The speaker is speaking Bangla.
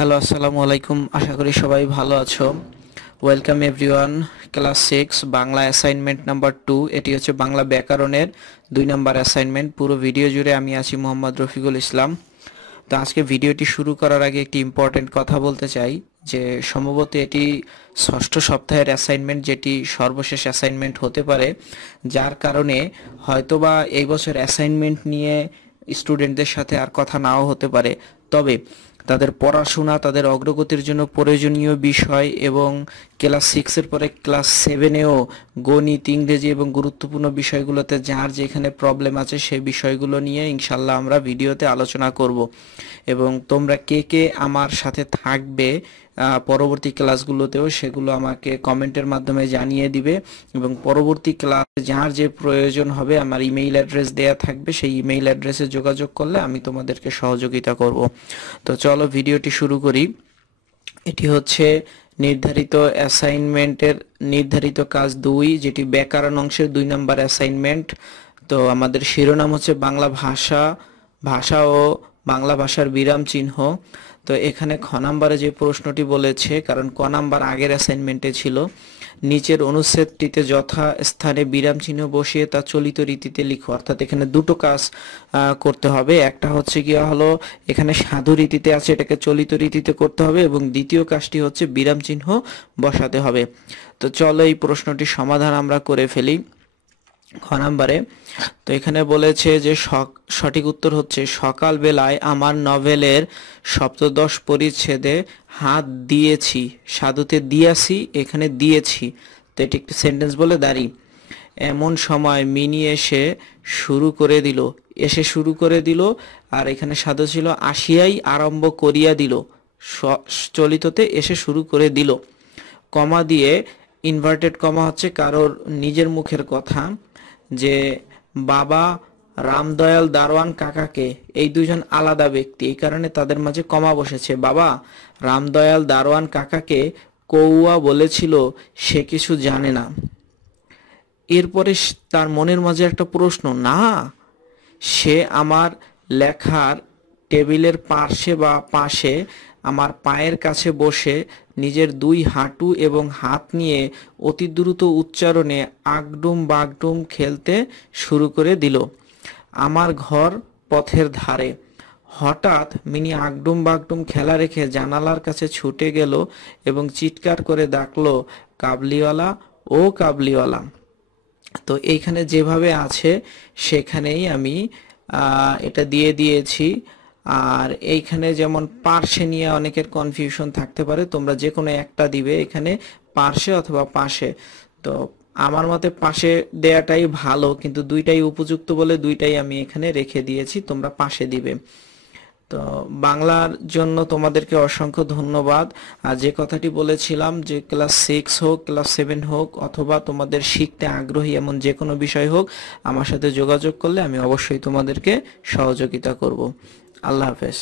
হ্যালো, আসসালামু আলাইকুম। আশা করি সবাই ভালো আছো। Welcome everyone. Class 6 Bangla assignment number 2। এটি হচ্ছে বাংলা ব্যাকরণের 2 নাম্বার অ্যাসাইনমেন্ট। পুরো ভিডিও জুড়ে আমি আছি মোহাম্মদ রফিকুল ইসলাম। তো আজকে ভিডিওটি শুরু করার আগে একটি ইম্পর্টেন্ট কথা বলতে চাই যে সম্ভবত এটি ষষ্ঠ সপ্তাহের অ্যাসাইনমেন্ট, যেটি সর্বশেষ অ্যাসাইনমেন্ট হতে পারে, যার কারণে হয়তোবা এই বছর অ্যাসাইনমেন্ট নিয়ে স্টুডেন্টদের সাথে আর কথা নাও হতে পারে। তবে তাদের পড়াশোনা, তাদের অগ্রগতির জন্য প্রয়োজনীয় বিষয় এবং ক্লাস 6-এর পরে ক্লাস 7-এও গণিত, ইংরেজি এবং গুরুত্বপূর্ণ বিষয়গুলোতে যার যেখানে প্রবলেম আছে সেই বিষয়গুলো নিয়ে ইনশাল্লাহ আমরা ভিডিওতে আলোচনা করব। এবং তোমরা কে কে আমার সাথে থাকবে পরবর্তী ক্লাসগুলোতেও সেগুলো আমাকে কমেন্টের মাধ্যমে জানিয়ে দিবে। এবং পরবর্তী ক্লাসে যার যে প্রয়োজন হবে আমার ইমেইল অ্যাড্রেস দেয়া থাকবে, সেই ইমেইল অ্যাড্রেসে যোগাযোগ করলে আমি তোমাদেরকে সহযোগিতা করব। তো চলো ভিডিওটি শুরু করি। এটি হচ্ছে নির্ধারিত অ্যাসাইনমেন্টের নির্ধারিত কাজ 2, যেটি ব্যাকরণ অংশের 2 নাম্বার অ্যাসাইনমেন্ট। তো আমাদের শিরোনাম হচ্ছে বাংলা ভাষা ও বাংলা ভাষার বিরাম চিহ্ন। তো এখানে খ নাম্বারে যে প্রশ্নটি বলেছে, কারণ ক নাম্বার আগের অ্যাসাইনমেন্টে ছিল, নিচের অনুচ্ছেদটিতে যথা স্থানে বিরাম চিহ্ন বসিয়ে তা চলিত রীতিতে লিখো। অর্থাৎ এখানে দুটো কাজ করতে হবে। একটা হচ্ছে গিয়া হলো এখানে সাধু রীতিতে আছে, এটাকে চলিত রীতিতে করতে হবে, এবং দ্বিতীয় কাজটি হচ্ছে বিরাম চিহ্ন বসাতে হবে। তো চলো এই প্রশ্নটির সমাধান আমরা করে ফেলি। খ নাম্বারে তো এখানে বলেছে যে সঠিক উত্তর হচ্ছে সকাল বেলায় আমার নভেলের সপ্তদশ পরিচ্ছেদে হাত দিয়েছি। সাধুতে দিয়াছি, এখানে দিয়েছি, তো এটি একটি সেন্টেন্স বলে দাঁড়ি। এমন সময় মিনি এসে শুরু করে দিল, আর এখানে সাধু ছিল আসিয়াই আরম্ভ করিয়া দিল, চলিততে এসে শুরু করে দিল। কমা দিয়ে, ইনভার্টেড কমা হচ্ছে কারোর নিজের মুখের কথা, যে বাবা রামদয়াল দারোয়ান কাকাকে, এই দুজন আলাদা ব্যক্তি, এই কারণে তাদের মাঝে কমা বসেছে। বাবা রামদয়াল দারোয়ান কাকাকে কৌয়া বলেছিল সে কিছু জানে না। এরপরে তার মনের মাঝে একটা প্রশ্ন, না, সে আমার লেখার টেবিলের পাশে আমার পায়ের কাছে বসে নিজের 2 হাঁটু এবং হাত নিয়ে অতি দ্রুত উচ্চারণে আগডুম বাগডুম খেলতে শুরু করে দিল। আমার ঘর পথের ধারে। হঠাৎ মিনি আগডুম বাগডুম খেলা রেখে জানালার কাছে ছুটে গেল এবং চিৎকার করে ডাকলো, কাবলিওয়ালা, ও কাবলিওয়ালা। তো এইখানে যেভাবে আছে সেখানেই আমি এটা দিয়ে দিয়েছি। আর এইখানে যেমন পার্শ্বে নিয়ে অনেকের কনফিউশন থাকতে পারে, তোমরা যে কোনো একটা দিবে, এখানে পার্শ্বে অথবা পাশে। তো আমার মতে পাশে দেয়াটাই ভালো, কিন্তু দুইটাই উপযুক্ত বলে দুইটাই আমি এখানে রেখে দিয়েছি, তোমরা পাশে দিবে। তো বাংলার জন্য তোমাদেরকে অসংখ্য ধন্যবাদ। আর যে কথাটি বলেছিলাম যে ক্লাস 6 হোক, ক্লাস 7 হোক, অথবা তোমাদের শিখতে আগ্রহী এমন যে কোনো বিষয় হোক, আমার সাথে যোগাযোগ করলে আমি অবশ্যই তোমাদেরকে সহযোগিতা করব। আল্লাহ হাফেজ।